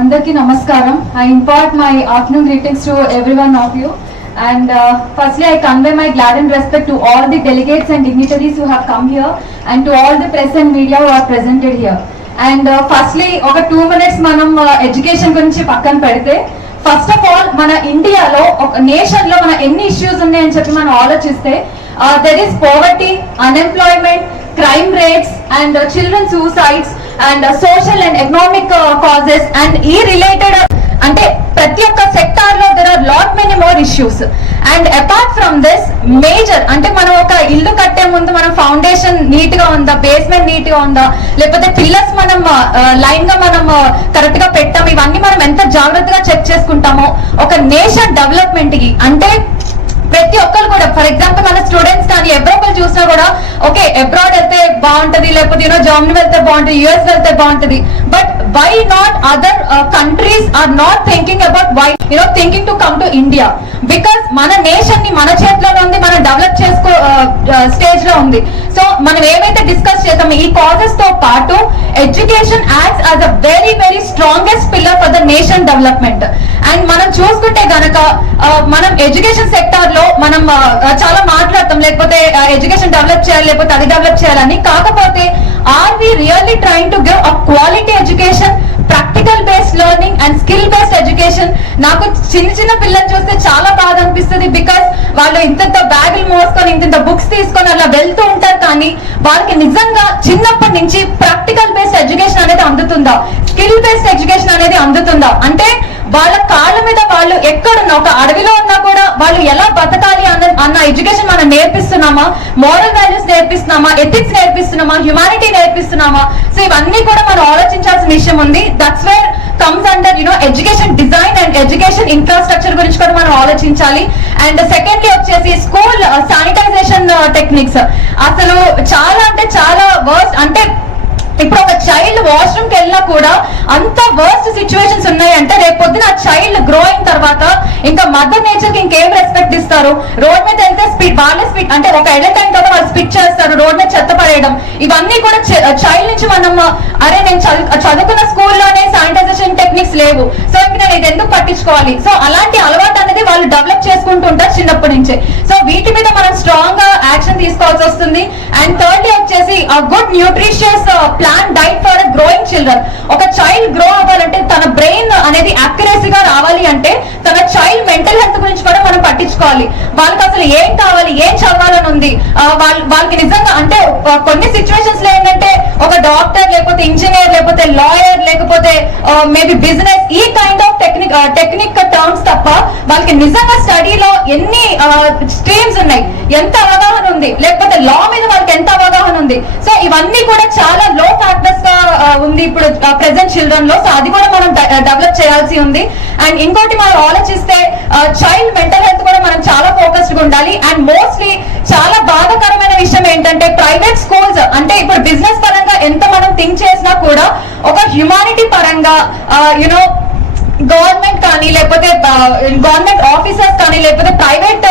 Andarki Namaskaram. I impart my afternoon greetings to every one of you. And firstly, I convey my glad and respect to all the delegates and dignitaries who have come here and to all the press and media who are presented here. And firstly, over 2 minutes manam education gurinchi pakkan pedite. First of all, mana India lo nation lo mana enni issues unnayani cheppi manam alochiste, there is poverty, unemployment, crime rates and children suicides and social and economic causes and related ante prati okka sector lo there are lot many more issues. And apart from this, major ante మనం ఒక ఇల్లు కట్టే ముందు మనం foundation neat గా ఉందా, basement neat గా ఉందా, లేకపోతే పిల్లర్స్ మనం లైన్ గా మనం కరెక్ట్ గా పెట్టాము, ఇవన్నీ మనం ఎంత జాగ్రత్తగా చెక్ చేసుకుంటామో ఒక నేషన్ డెవలప్మెంట్ కి అంటే ప్రతి ఒక్కరు కూడా ఫర్ ఎగ్జాంపుల్ మన స్టూడెంట్స్ కానీ ఎవరొకరు చూసినా కూడా ఓకే అబ్రాడ్ వెళ్తే బాగుంటది, లేకపోతే జర్మనీ వెళ్తే బాగుంటది, యుఎస్ వెళ్తే బాగుంటది, but why not other countries are not thinking about why thinking to come to India? Because మన నేషన్ ని మన చేతిలో ఉంది, మనం డెవలప్ చేసుకో స్టేజ్ లో ఉంది. సో మనం ఏమైతే డిస్కస్ చేస్తామో ఈ కాజెస్ తో పాటు education acts as a very very strongest pillar for the nation development. And మనం చూసుకుంటే గనక మనం ఎడ్యుకేషన్ సెక్టార్ లో మనం చాలా మాట్లాడతాం, లేకపోతే ఎడ్యుకేషన్ డెవలప్ చేయాలి, లేకపోతే అది డెవలప్ చేయాలని. కాకపోతే are we really trying to give a quality education, practical based learning and skill based education? నాకు చిన్న చిన్న పిల్లలు చూస్తే చాలా బాధ అనిపిస్తుంది. బికాస్ వాళ్ళు ఇంత బ్యాగులు మోసుకొని ఇంత బుక్స్ తీసుకొని అలా వెళ్తూ ఉంటారు, కానీ వాళ్ళకి నిజంగా చిన్నప్పటి నుంచి ప్రాక్టికల్ బేస్డ్ ఎడ్యుకేషన్ అనేది అందుతుందా, స్కిల్ బేస్డ్ ఎడ్యుకేషన్ అనేది అందుతుందా? అంటే వాళ్ళ కాళ్ళ మీద వాళ్ళు ఎక్కడున్నా, ఒక అడవిలో ఉన్నా కూడా వాళ్ళు ఎలా బతకాలి అన్న ఎడ్యుకేషన్ మనం నేర్పిస్తున్నామా, మోరల్ వాల్యూస్ నేర్పిస్తున్నామా, ఎథిక్స్ నేర్పిస్తున్నామా, హ్యుమానిటీ నేర్పిస్తున్నామా? సో ఇవన్నీ కూడా మనం ఆలోచించాల్సిన విషయం ఉంది. That's where comes under education design and education infrastructure గురించి కూడా మనం ఆలోచించాలి. అండ్ సెకండ్లీ వచ్చేసి స్కూల్ శానిటైజేషన్ టెక్నిక్స్ అసలు చాలా అంటే చాలా వర్స్ట్. అంటే ఇప్పుడు ఒక చైల్డ్ వాష్రూమ్ కి వెళ్ళినా కూడా అంత వర్స్ట్ సిచ్యువేషన్స్ ఉన్నాయి. అంటే రేపు పొద్దున ఆ చైల్డ్ గ్రో అయిన తర్వాత ఇంకా మదర్ నేచర్ కి ఇంకేం రెస్పెక్ట్ ఇస్తారు? రోడ్ మీద వెళ్తే స్పీడ్, వాళ్ళే స్పీడ్, అంటే ఒక ఎడల్ట్ అయిన తర్వాత వాళ్ళు స్పీడ్ చేస్తారు, రోడ్ మీద చెత్త పడేయడం, ఇవన్నీ కూడా చైల్డ్ నుంచి మనం అరే నేను చదువుకున్న స్కూల్లోనే శానిటైజేషన్ టెక్నిక్స్ లేవు, సో ఇంక నేను ఇది ఎందుకు పట్టించుకోవాలి? సో అలాంటి అలవాటు అనేది వాళ్ళు డెవలప్ చేసుకుంటూ ఉంటారు చిన్నప్పటి నుంచే. సో వీటి మీద మనం స్ట్రాంగ్ గా యాక్షన్ తీసుకోవాల్సి వస్తుంది. అండ్ థర్డ్లీ వచ్చేసి ఆ good nutritious plan diet for growing children. ఒక చైల్డ్ గ్రో అవ్వాలంటే తన బ్రెయిన్ అనేది యాక్యురసీగా రావాలి అంటే తన చైల్డ్ మెంటల్ హెల్త్ గురించి కూడా మనం పట్టించుకోవాలి. వాళ్ళకి అసలు ఏం కావాలి, ఏం చదవాలని ఉంది, వాళ్ళకి నిజంగా అంటే కొన్ని సిచ్యువేషన్స్ లో ఏంటంటే ఒక డాక్టర్, లేకపోతే ఇంజనీర్, లేకపోతే లాయర్, లేకపోతే మేబీ బిజినెస్, ఈ కైండ్ ఆఫ్ టెక్నిక్ టర్మ్స్ తప్ప వాళ్ళకి నిజంగా స్టడీలో ఎన్ని స్ట్రీమ్స్ ఉన్నాయి, ఎంత అవగాహన ఉంది, లేకపోతే లా మీద వాళ్ళకి ఎంత అవగాహన ఉంది. సో ఇవన్నీ కూడా చాలా లో ఫ్యాక్టర్స్ గా ఉంది ఇప్పుడు ప్రెసెంట్ చిల్డ్రన్ లో. సో అది కూడా మనం డెవలప్ చేయాల్సి ఉంది. అండ్ ఇంకోటి మనం ఆలోచిస్తే చైల్డ్ మెంటల్ హెల్త్ కూడా మనం చాలా ఫోకస్డ్ గా ఉండాలి. అండ్ మోస్ట్లీ చాలా బాధాకరమైన విషయం ఏంటంటే ప్రైవేట్ స్కూల్స్ అంటే ఇప్పుడు బిజినెస్ పరంగా ఎంత మనం థింక్ చేసినా కూడా ఒక హ్యుమానిటీ పరంగా గవర్నమెంట్ కానీ, లేకపోతే గవర్నమెంట్ ఆఫీసర్స్ కానీ, లేకపోతే private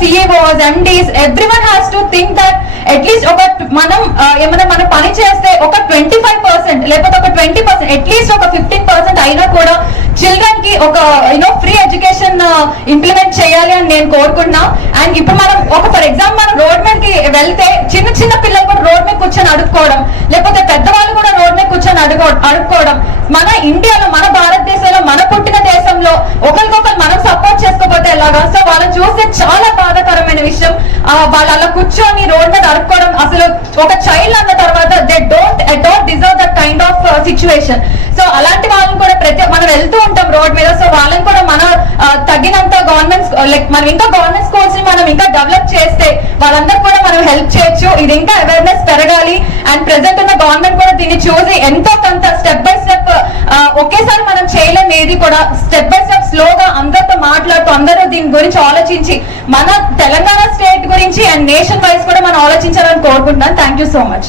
CEOs, MDs, everyone has to think that at least ఒక మనం ఏమైనా మనం పని చేస్తే ఒక 25% లేకపోతే ఒక 20%, అట్లీస్ట్ ఒక 15% అయినా కూడా చిల్డ్రన్ కి ఒక ఫ్రీ ఎడ్యుకేషన్ ఇంప్లిమెంట్ చేయాలి అని నేను కోరుకున్నా. అండ్ ఇప్పుడు మనం ఒక ఫర్ ఎగ్జాంపుల్ మనం రోడ్ మీదకి వెళ్తే చిన్న చిన్న పిల్లలు కూడా రోడ్ మీద కూర్చొని అడుక్కోవడం, లేకపోతే పెద్దవాళ్ళు కూడా రోడ్ మీద కూర్చొని అడుక్కోవడం. మన ఇండియాలో, మన భారతదేశంలో, మన పుట్టిన దేశంలో ఒకరికొకరు మనం సపోర్ట్ చేసుకోకపోతే ఎలాగా? సో వాళ్ళని చూస్తే చాలా బాధాకరమైన విషయం. వాళ్ళు అలా కూర్చొని రోడ్ మీద అడుక్కోవడం, అసలు ఒక చైల్డ్ అన్న తర్వాత they don't at all deserve that kind of situation. So అలాంటి వాళ్ళని కూడా మనం వెళ్తూ ఉంటాం రోడ్ మీద. సో వాళ్ళని కూడా మన తగినంత గవర్నమెంట్ మనం ఇంకా గవర్నమెంట్ స్కూల్స్ ని మనం ఇంకా డెవలప్ చేస్తే వాళ్ళందరూ కూడా మనం హెల్ప్ చేయొచ్చు. ఇది ఇంకా అవేర్నెస్ పెరగాలి. అండ్ ప్రెసెంట్ ఉన్న గవర్నమెంట్ కూడా దీన్ని చూసి ఎంతో కొంత స్టెప్ బై స్టెప్, ఒకేసారి మనం చేయలేం ఏది కూడా, స్టెప్ బై స్టెప్ స్లోగా అందరితో మాట్లాడుతూ అందరూ దీని గురించి ఆలోచించి మన తెలంగాణ స్టేట్ గురించి అండ్ నేషన్ వైజ్ కూడా మనం ఆలోచించాలని కోరుకుంటున్నాను. Thank you so much.